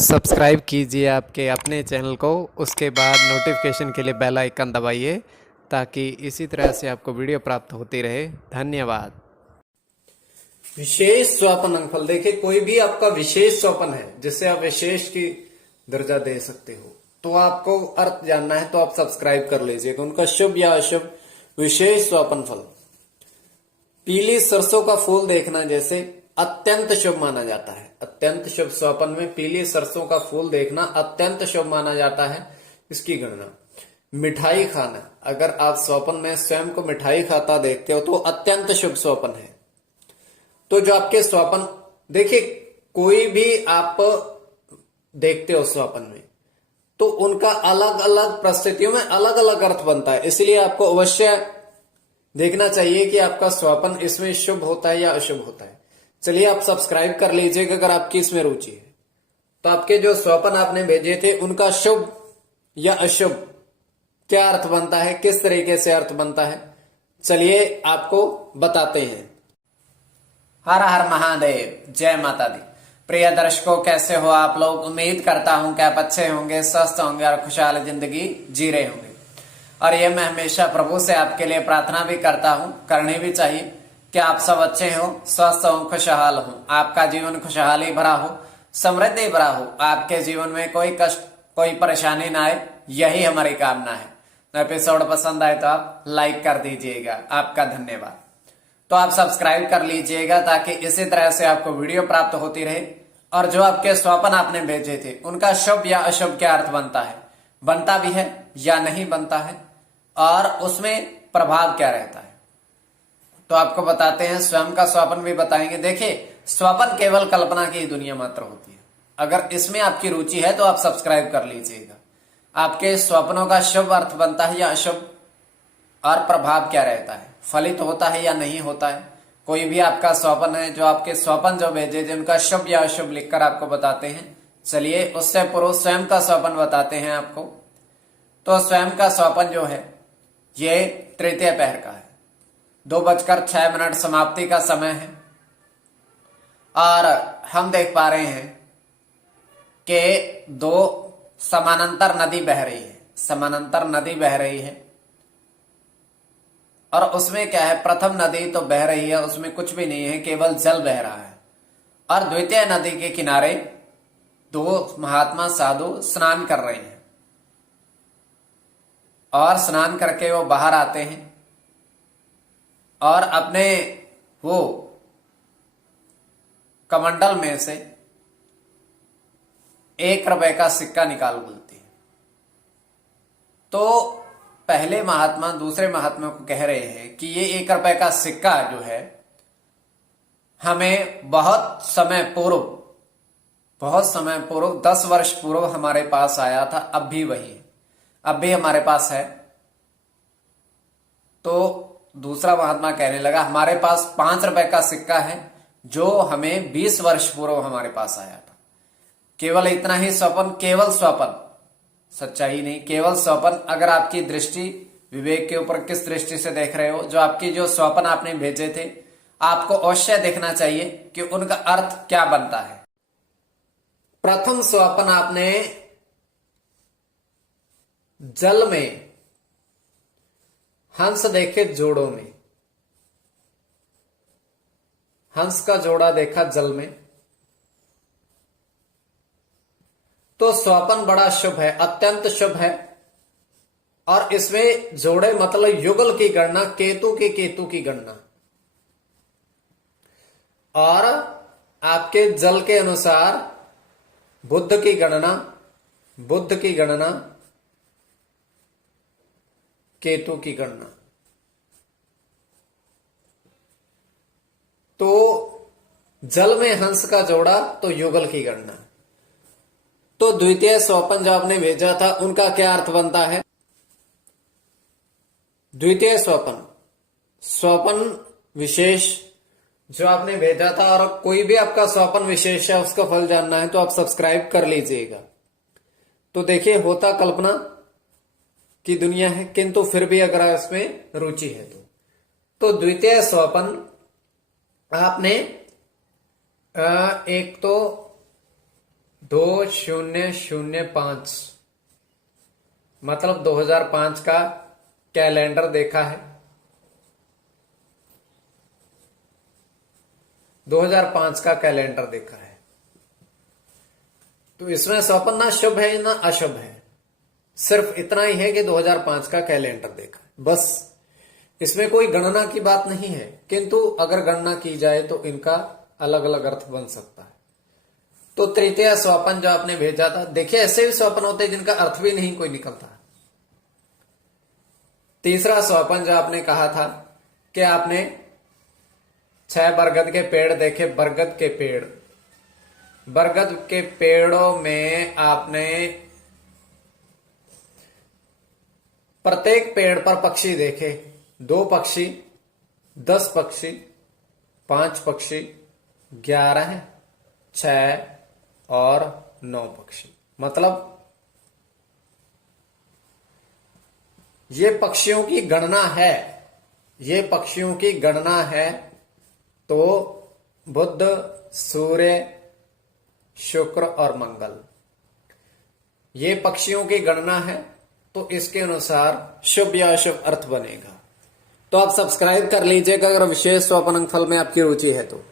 Subscribe कीजिए आपके अपने चैनल को, उसके बाद नोटिफिकेशन के लिए बेल आइकन दबाइए ताकि इसी तरह से आपको वीडियो प्राप्त होती रहे। धन्यवाद। विशेष स्वपन अंगफल, देखिए कोई भी आपका विशेष स्वपन है जिससे आप विशेष की दर्जा दे सकते हो, तो आपको अर्थ जानना है तो आप सब्सक्राइब कर लीजिएगा। उनका शुभ या अशुभ विशेष स्वपन फल। पीली सरसों का फूल देखना जैसे अत्यंत शुभ माना जाता है। अत्यंत शुभ स्वपन में पीली सरसों का फूल देखना अत्यंत शुभ माना जाता है। इसकी गणना मिठाई खाना, अगर आप स्वपन में स्वयं को मिठाई खाता देखते हो तो अत्यंत शुभ स्वपन है। तो जो आपके स्वपन, देखिए कोई भी आप देखते हो स्वपन में तो उनका अलग अलग परिस्थितियों में अलग अलग अर्थ बनता है, इसलिए आपको अवश्य देखना चाहिए कि आपका स्वपन इसमें शुभ होता है या अशुभ होता है। चलिए आप सब्सक्राइब कर लीजिएगा अगर आपकी इसमें रुचि है। तो आपके जो स्वपन आपने भेजे थे उनका शुभ या अशुभ क्या अर्थ बनता है, किस तरीके से अर्थ बनता है, चलिए आपको बताते हैं। हर हर महादेव, जय माता दी। प्रिय दर्शकों, कैसे हो आप लोग? उम्मीद करता हूं कि आप अच्छे होंगे, स्वस्थ होंगे और खुशहाल जिंदगी जी रहे होंगे। और ये मैं हमेशा प्रभु से आपके लिए प्रार्थना भी करता हूं, करनी भी चाहिए कि आप सब अच्छे हो, स्वस्थ हो, खुशहाल हो, आपका जीवन खुशहाली भरा हो, समृद्धि भरा हो, आपके जीवन में कोई कष्ट कोई परेशानी ना आए, यही हमारी कामना है। एपिसोड पसंद आए तो आप लाइक कर दीजिएगा, आपका धन्यवाद। तो आप सब्सक्राइब कर लीजिएगा ताकि इसी तरह से आपको वीडियो प्राप्त होती रहे। और जो आपके स्वपन आपने भेजे थे उनका शुभ या अशुभ क्या अर्थ बनता है, बनता भी है या नहीं बनता है, और उसमें प्रभाव क्या रहता है, तो आपको बताते हैं। स्वयं का स्वपन भी बताएंगे। देखिए स्वपन केवल कल्पना की दुनिया मात्र होती है। अगर इसमें आपकी रुचि है तो आप सब्सक्राइब कर लीजिएगा। आपके स्वप्नों का शुभ अर्थ बनता है या अशुभ, और प्रभाव क्या रहता है, फलित होता है या नहीं होता है। कोई भी आपका स्वपन है, जो आपके स्वपन जो भेजे थे उनका शुभ या अशुभ लिखकर आपको बताते हैं। चलिए उससे पूर्व स्वयं का स्वपन बताते हैं आपको। तो स्वयं का स्वपन जो है ये तृतीय पहर का है, 2:06 समाप्ति का समय है। और हम देख पा रहे हैं कि दो समानांतर नदी बह रही है, समानांतर नदी बह रही है। और उसमें क्या है, प्रथम नदी तो बह रही है, उसमें कुछ भी नहीं है, केवल जल बह रहा है। और द्वितीय नदी के किनारे दो महात्मा साधु स्नान कर रहे हैं। और स्नान करके वो बाहर आते हैं और अपने वो कमंडल में से 1 रुपए का सिक्का निकाल बोलते हैं। तो पहले महात्मा दूसरे महात्मा को कह रहे हैं कि ये 1 रुपए का सिक्का जो है हमें बहुत समय पूर्व 10 वर्ष पूर्व हमारे पास आया था, अब भी वही है, अब भी हमारे पास है। तो दूसरा महात्मा कहने लगा हमारे पास 5 रुपए का सिक्का है जो हमें 20 वर्ष पूर्व हमारे पास आया था। केवल इतना ही स्वपन, केवल स्वपन, सच्चाई नहीं, केवल स्वपन। अगर आपकी दृष्टि विवेक के ऊपर किस दृष्टि से देख रहे हो, जो आपकी जो स्वपन आपने भेजे थे आपको अवश्य देखना चाहिए कि उनका अर्थ क्या बनता है। प्रथम स्वपन आपने जल में हंस देखे, जोड़ों में हंस का जोड़ा देखा जल में, तो स्वपन बड़ा शुभ है, अत्यंत शुभ है। और इसमें जोड़े मतलब युगल की गणना, केतु की गणना। और आपके जल के अनुसार बुध की गणना, केतु की गणना। तो जल में हंस का जोड़ा तो युगल की गणना। तो द्वितीय स्वपन जो आपने भेजा था उनका क्या अर्थ बनता है? द्वितीय स्वपन विशेष जो आपने भेजा था, और कोई भी आपका स्वपन विशेष है उसका फल जानना है तो आप सब्सक्राइब कर लीजिएगा। तो देखिए होता कल्पना की दुनिया है, किंतु फिर भी अगर इसमें रुचि है तो द्वितीय स्वपन आपने एक तो 2005 मतलब 2005 का कैलेंडर देखा है। 2005 का कैलेंडर देखा है तो इसमें स्वप्न ना शुभ है ना अशुभ है, सिर्फ इतना ही है कि 2005 का कैलेंडर देखा, बस। इसमें कोई गणना की बात नहीं है, किंतु अगर गणना की जाए तो इनका अलग अलग अर्थ बन सकता है। तो तृतीय स्वप्न जो आपने भेजा था, देखिए ऐसे भी स्वप्न होते हैं जिनका अर्थ भी नहीं कोई निकलता। तीसरा स्वप्न जो आपने कहा था कि आपने 6 बरगद के पेड़ देखे। बरगद के पेड़, बरगद के पेड़ों में आपने प्रत्येक पेड़ पर पक्षी देखे। 2 पक्षी, 10 पक्षी, 5 पक्षी, 11, 6 और 9 पक्षी। मतलब ये पक्षियों की गणना है, ये पक्षियों की गणना है। तो बुध, सूर्य, शुक्र और मंगल, ये पक्षियों की गणना है। तो इसके अनुसार शुभ या अशुभ अर्थ बनेगा। तो आप सब्सक्राइब कर लीजिएगा अगर विशेष स्वप्न फल में आपकी रुचि है तो।